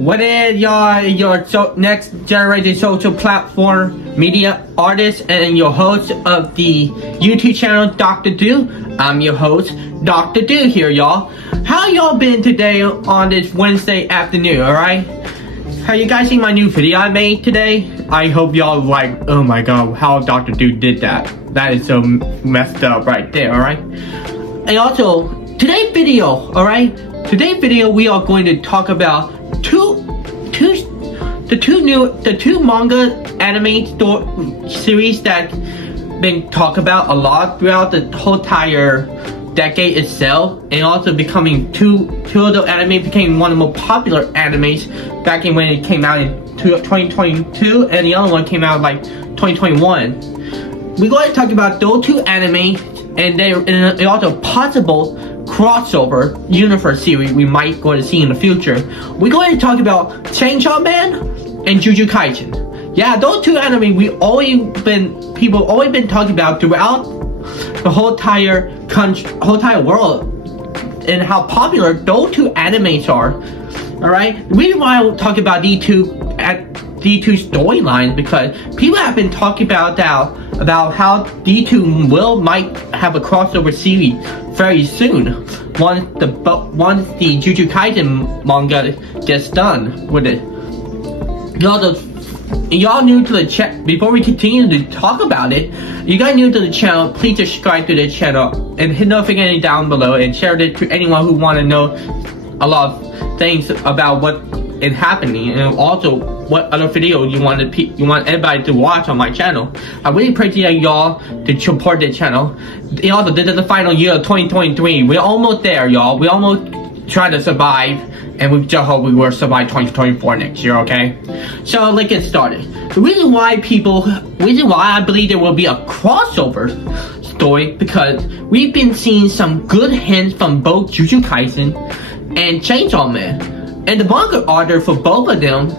What is your next generation social platform media artist and your host of the YouTube channel Dr. Do? I'm your host, Dr. Do here, y'all. How y'all been today on this Wednesday afternoon, alright? Have you guys seen my new video I made today? I hope y'all like, oh my god, how Dr. Do did that. That is so messed up right there, alright? And also, today's video, alright? Today's video we are going to talk about the two manga anime series that been talked about a lot throughout the whole entire decade itself, and also becoming two of the anime became one of the most popular animes back in when it came out in 2022, and the other one came out like 2021. We're going to talk about those two anime and also possible crossover universe series we might go to see in the future. We're going to talk about Chainsaw Man and Jujutsu Kaisen. Yeah, those two anime people always been talking about throughout the whole entire world, and how popular those two animes are. Alright, the reason why I talk about these two storylines because people have been talking about how these two might have a crossover series very soon once the Jujutsu Kaisen manga gets done with it. Y'all new to the chat. Before we continue to talk about it, you guys new to the channel, please subscribe to the channel and hit notification down below and share it to anyone who want to know a lot of things about what is happening, and also what other videos you want everybody to watch on my channel. I really appreciate y'all to support the channel. And also, this is the final year of 2023. We're almost there, y'all. We're almost trying to survive, and we just hope we will survive 2024 next year, okay? So let's get started. The reason why I believe there will be a crossover story, because we've been seeing some good hints from both Jujutsu Kaisen and Chainsaw Man. And the manga author for both of them,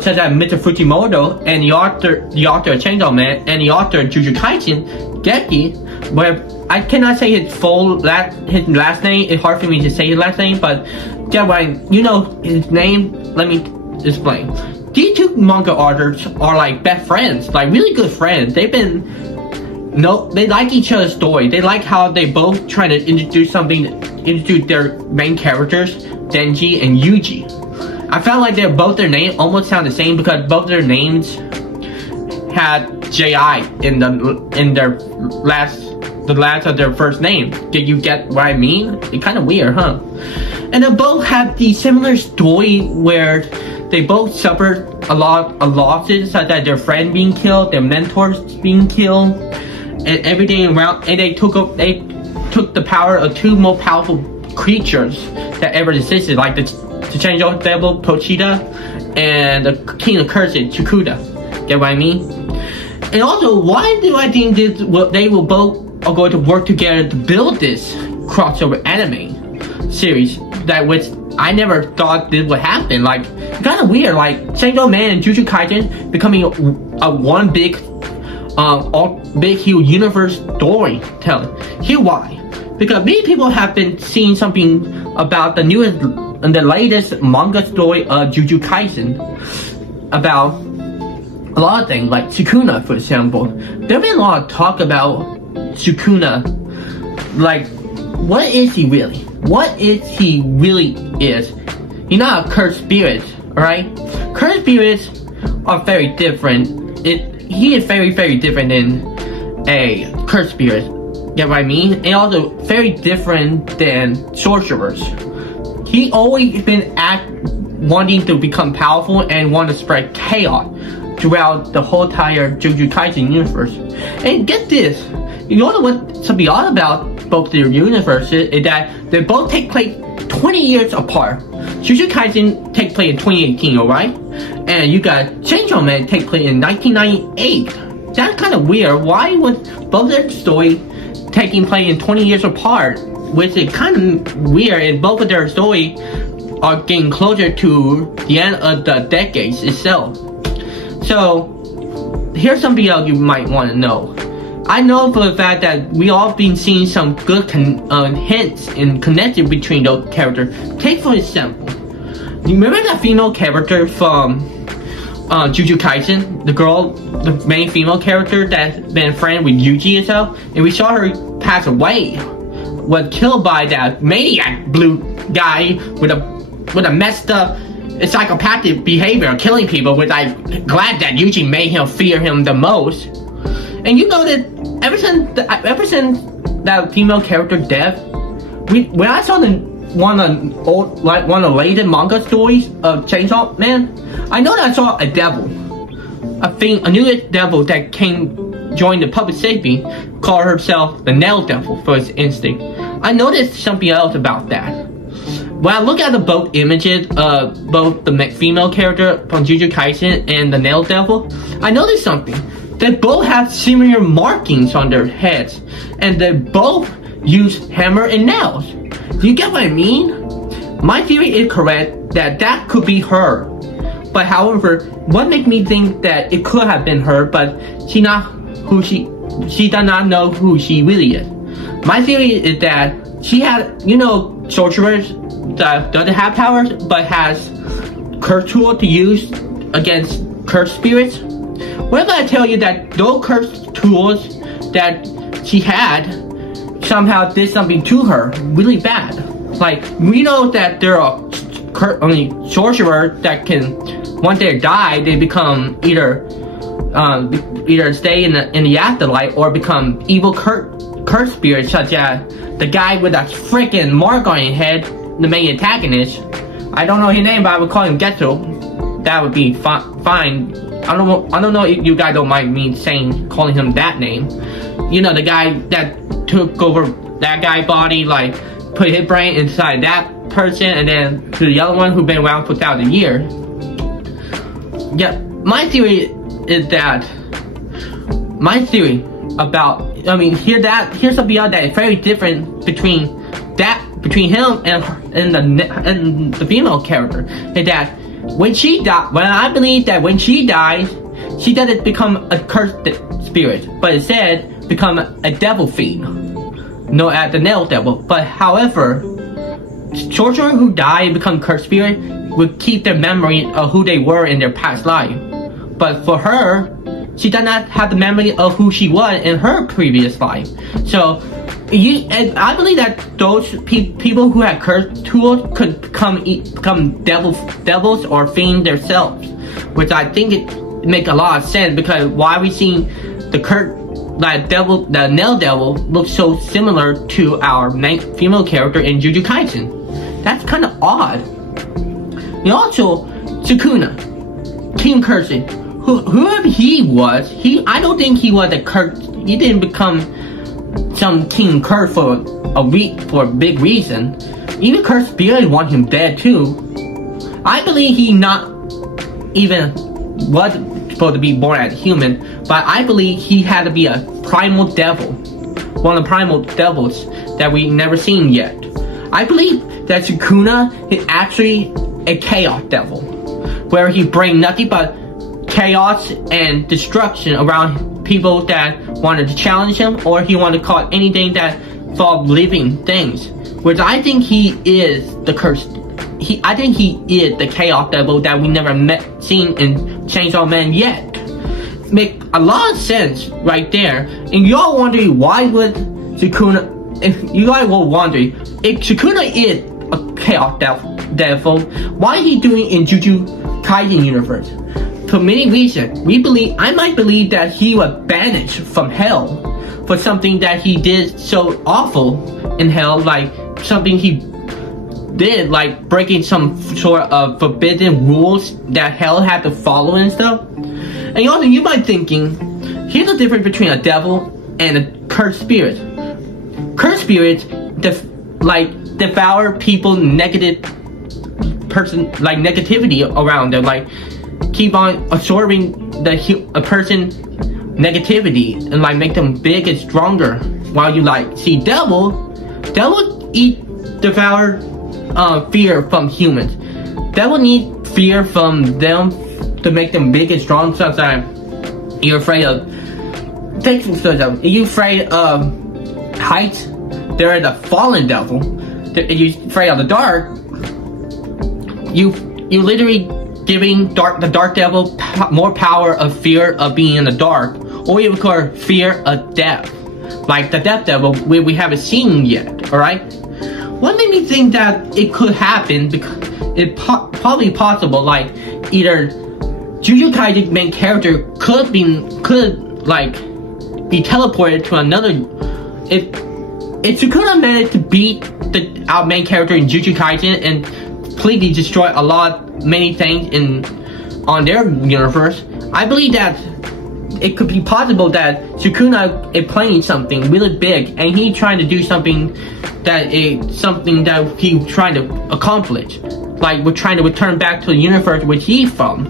such as Mr. Fujimoto and the author of Chainsaw Man and the author of Jujutsu Kaisen, Geki, where I cannot say his last name. It's hard for me to say his last name, but yeah, when you know his name, let me explain. These two manga authors are like best friends, like really good friends. They like each other's story. They like how they both trying to introduce their main characters, Denji and Yuji. I felt like their names almost sound the same because both their names had J.I. in the last of their first name. Did you get what I mean? It's kind of weird, huh? And they both have the similar story where they both suffered a lot of losses, such as their friend being killed, their mentors being killed, and everything around. And they took the power of two most powerful creatures that ever existed, like the Chainsaw Devil, Pochita, and the King of Curses, Chikuda. Get what I mean? And also, why do I think they will both are going to work together to build this crossover anime series which I never thought this would happen. Like, kind of weird, like Chainsaw Man and Jujutsu Kaisen becoming one big huge universe storytelling. Here's why. Because many people have been seeing something about the newest and the latest manga story of Jujutsu Kaisen about a lot of things, like Sukuna, for example. There's been a lot of talk about Sukuna, like, what is he really? What is he really is? He's not a cursed spirit, alright? Cursed spirits are very different. He is very, very different than a cursed spirit. Get what I mean? And also very different than sorcerers. He always been wanting to become powerful and want to spread chaos throughout the whole entire Jujutsu Kaisen universe. And get this, you know what's to be odd about both their universes is that they both take place 20 years apart. Jujutsu Kaisen takes place in 2018, alright? And you got Chainsaw Man take place in 1998. That's kind of weird. Why would both their story taking place in 20 years apart? Which is kind of weird, and both of their story are getting closer to the end of the decades itself. So, here's something else you might want to know. I know for the fact that we all been seeing some good hints and connection between those characters. Take for example, You remember that female character from Jujutsu Kaisen? The girl, the main female character that's been friend with Yuji and stuff? And we saw her pass away. Was killed by that maniac blue guy with a messed up psychopathic behavior, killing people, which I'm glad that Yuji made him fear him the most. And you know that ever since that female character death, when I saw one of the latest manga stories of Chainsaw Man, I know that I saw a devil, a new devil that came join the public safety, called herself the Nail Devil for its instinct. I noticed something else about that. When I look at the both images of both the female character from Jujutsu Kaisen and the Nail Devil, I noticed something. They both have similar markings on their heads, and they both use hammer and nails. Do you get what I mean? My theory is correct that could be her. But however, what makes me think that it could have been her, but she does not know who she really is. My theory is that she had, you know, sorcerers that doesn't have powers but has curse tool to use against cursed spirits. What if I tell you that those cursed tools that she had somehow did something to her really bad? Like, we know that there are only sorcerers that can, once they die, they become either stay in the afterlife or become evil curse spirits, such as the guy with that freaking mark on his head, the main antagonist. I don't know his name, but I would call him Ghetto. That would be fine. I don't know if you guys don't mind me calling him that name. You know, the guy that took over that guy's body, like put his brain inside that person, and then to the other one who's been around for 1,000 years. Yeah, my theory is that here's something else that is very different between him and the female character, is that when I believe that when she dies, she doesn't become a cursed spirit, but instead become a devil fiend, known as the Nail Devil. But however, sorcerers who die and become cursed spirit would keep their memory of who they were in their past life. But for her, she does not have the memory of who she was in her previous life. So, I believe that those people who have cursed tools could become devils or fiends themselves, which I think it makes a lot of sense, because why are we seeing the Nail Devil look so similar to our main female character in Jujutsu Kaisen? That's kind of odd. And also, Sukuna, King Cursing, whoever he was, I don't think he was a curse. He didn't become some king curse for a big reason. Even cursed spirits want him dead too. I believe he not even was supposed to be born as a human, but I believe he had to be a primal devil, one of the primal devils that we never seen yet. I believe that Sukuna is actually a chaos devil, where he brings nothing but chaos and destruction around people that wanted to challenge him, or he wanted to cause anything that involved living things. Which I think he is the cursed. I think he is the chaos devil that we never seen in Chainsaw Man yet. Make a lot of sense right there. And y'all wondering why would Sukuna? If you guys were wondering, if Sukuna is a chaos devil, why is he doing in Jujutsu Kaisen universe? For many reasons, I might believe that he was banished from hell for something that he did so awful in hell, like something he did, like breaking some sort of forbidden rules that hell had to follow and stuff. And also, you might thinking, here's the difference between a devil and a cursed spirit. Cursed spirits devour people negativity around them, like keep on absorbing a person's negativity and like make them big and stronger. While you see devils devour fear from humans. Devil need fear from them to make them big and strong. Sometimes you're afraid of heights, they're the fallen devil. If you're afraid of the dark, you literally giving the Dark Devil more power of fear of being in the dark, or you could fear of death, like the Death Devil, we haven't seen yet. All right. What made me think that it could happen? Because it's probably possible, like either Jujutsu Kaisen main character could be teleported to another. If Sukuna managed to beat our main character in Jujutsu Kaisen and completely destroy many things on their universe, I believe that it could be possible that Sukuna is playing something really big and he's trying to do something that he's trying to accomplish. Like we're trying to return back to the universe where he's from.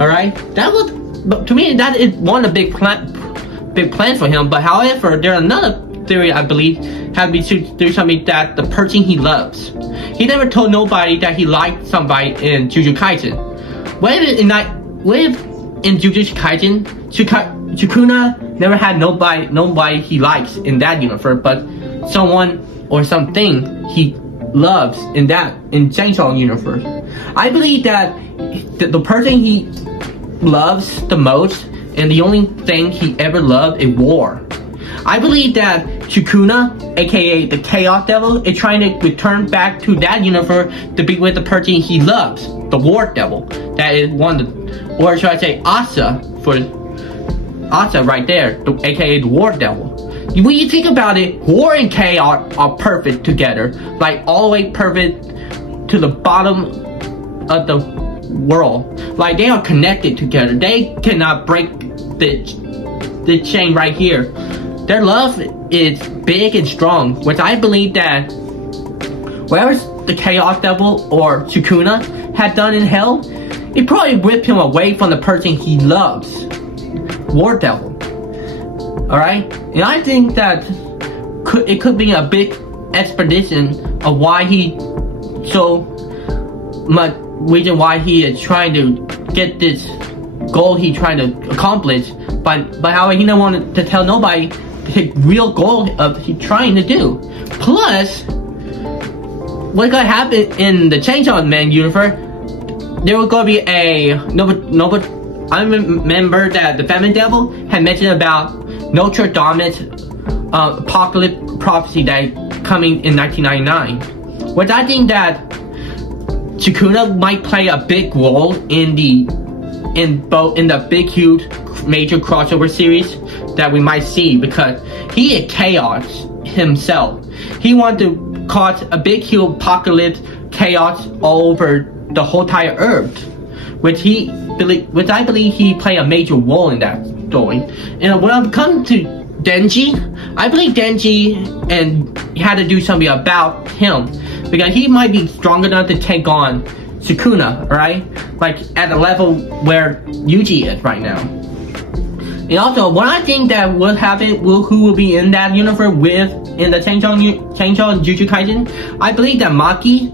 Alright? But to me, that is one of the big plan for him. But however, there's another theory I believe have to do something that the person he loves. He never told nobody that he liked somebody in Jujutsu Kaisen. What if in Jujutsu Kaisen, Sukuna never had nobody he likes in that universe, but someone or something he loves in Chainsaw universe? I believe that the person he loves the most and the only thing he ever loved is war. I believe that Sukuna, aka the Chaos Devil, is trying to return back to that universe to be with the person he loves, the War Devil. That is or should I say Asa right there, aka the War Devil. When you think about it, war and chaos are perfect together, like all the way perfect to the bottom of the world. Like they are connected together. They cannot break the chain right here. Their love is big and strong, which I believe that whatever the Chaos Devil or Sukuna had done in hell, it probably ripped him away from the person he loves, War Devil. Alright? And I think that it could be a big expedition of why reason why he is trying to get this goal he's trying to accomplish, but however he don't want to tell nobody his real goal of he's trying to do. Plus, what's gonna happen in the Chainsaw Man universe? There was gonna be I remember that the Feminine Devil had mentioned about Nostradamus' apocalypse prophecy that coming in 1999. Which I think that Sukuna might play a big role in the big huge major crossover series that we might see, because he is chaos himself. He wanted to cause a big huge apocalypse chaos all over the whole entire earth, which I believe he played a major role in that story. And when it comes to Denji, I believe Denji and had to do something about him, because he might be strong enough to take on Sukuna, right? Like at the level where Yuji is right now. And also, what I think that will happen, who will be in that universe in the Chainsaw and Jujutsu Kaisen, I believe that Maki,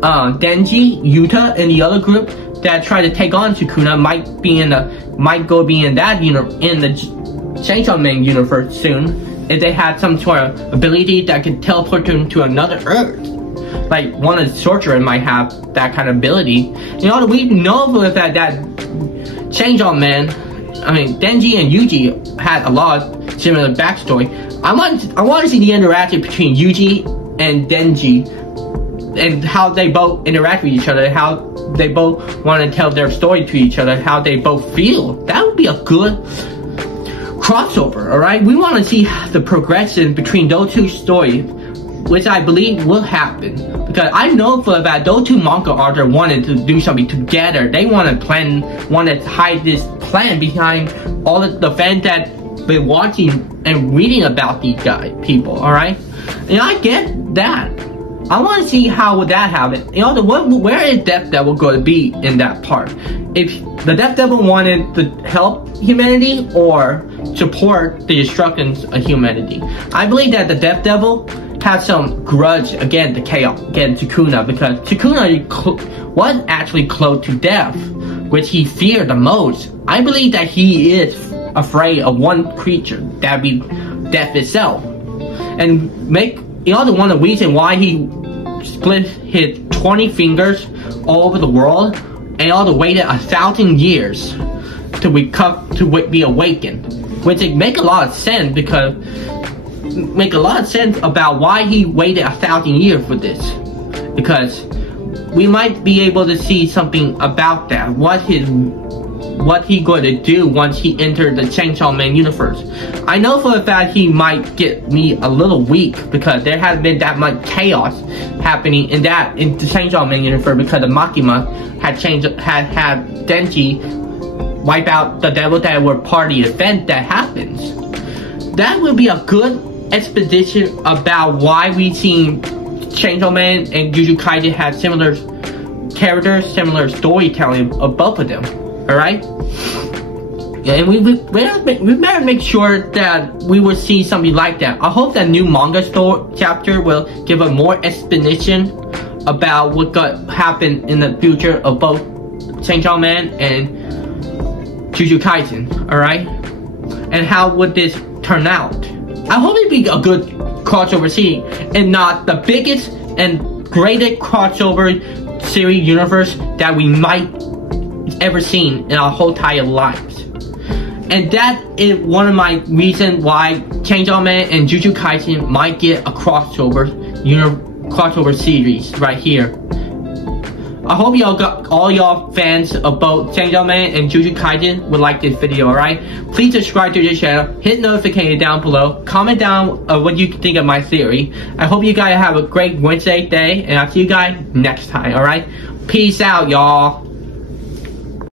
Denji, Yuta, and the other group that try to take on Sukuna might be in the Chainsaw Man universe soon, if they had some sort of ability that could teleport them to another Earth. Like one of the sorcerer might have that kind of ability. You know, we know for the fact that Chainsaw Man, Denji and Yuji had a lot of similar backstory. I want to see the interaction between Yuji and Denji, and how they both interact with each other, how they both want to tell their story to each other, how they both feel. That would be a good crossover, alright? We want to see the progression between those two stories, which I believe will happen. Because I know for that those two manga authors wanted to do something together. They wanted to hide this plan behind all of the fans that been watching and reading about these people, alright? And I get that. I want to see how would that happen. You know, where is Death Devil going to be in that part? If the Death Devil wanted to help humanity or support the destructions of humanity, I believe that the Death Devil has some grudge against the chaos, against Sukuna, because Sukuna was actually close to death, which he feared the most. I believe that he is afraid of one creature, that be death itself, and one of the reasons why he split his 20 fingers all over the world, and all the waited 1,000 years to be awakened, which it make a lot of sense about why he waited 1,000 years for this, because we might be able to see something about that, what he going to do once he entered the Chainsaw Man universe. I know for a fact he might get me a little weak because there hasn't been that much chaos happening in the Chainsaw Man universe, because the Makima had Denji wipe out the Devil that were party event that happens. That would be a good expedition about why we seen Chainsaw Man and Jujutsu Kaisen have similar characters, similar storytelling of both of them. Alright? Yeah, and we better make sure that we will see something like that. I hope that new manga chapter will give a more explanation about what got happen in the future of both Chainsaw Man and Jujutsu Kaisen. Alright? And how would this turn out? I hope it be a good crossover series and not the biggest and greatest crossover series universe that we might ever seen in our whole entire lives. And that is one of my reasons why Chainsaw Man and Jujutsu Kaisen might get a crossover series right here. I hope all y'all fans of both Chainsaw Man and Jujutsu Kaisen would like this video, alright? Please subscribe to this channel, hit notification down below, comment down what you think of my theory. I hope you guys have a great Wednesday day, and I'll see you guys next time, alright? Peace out, y'all.